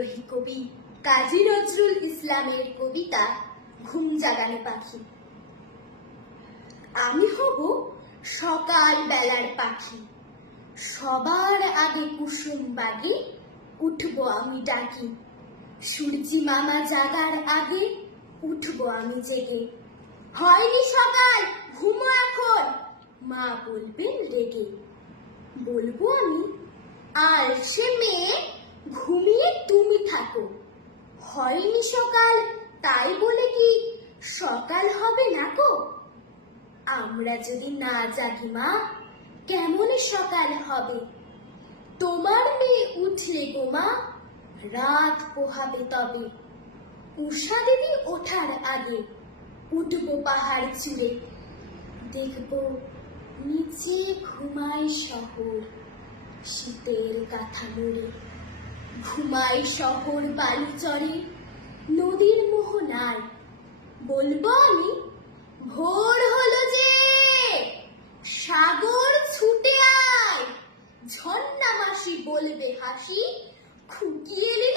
বিদ্রোহী কবি কাজী নজরুল ইসলামের কবিতা ঘুম জাগানো পাখি। আমি হব সকাল বেলার পাখি। সবার আগে কুসুম বাগে উঠবো আমি ডাকি। সূর্যি মামা জাগার আগে উঠবো আমি জেগে। হয়নি সকাল, ঘুমো এখন, মা বলবেন রেগে। বলব আমি, আর সে মেয়ে ঘুমিয়ে তুমি থাকো। হয়নি সকাল, তাই বলে কি সকাল হবে না গো? আমরা যদি না জাগি মা, কেমন সকাল হবে? তোমার মেয়ে উঠলে গো মা, রাত পোহাবে তবে। উষা দেবী ওঠার আগে উঠবো পাহাড় চূড়ে। দেখব নিচে ঘুমায় শহর, শীতের কাঁথা মুড়ে। ঘুমায় শহর বালিচরে নদীর মোহনায়। বলব আমি, ভোর হলো যে, সাগর ছুটে আয়। ঝর্ণা মাসি বলবে হাসি খুঁকিয়ে এলি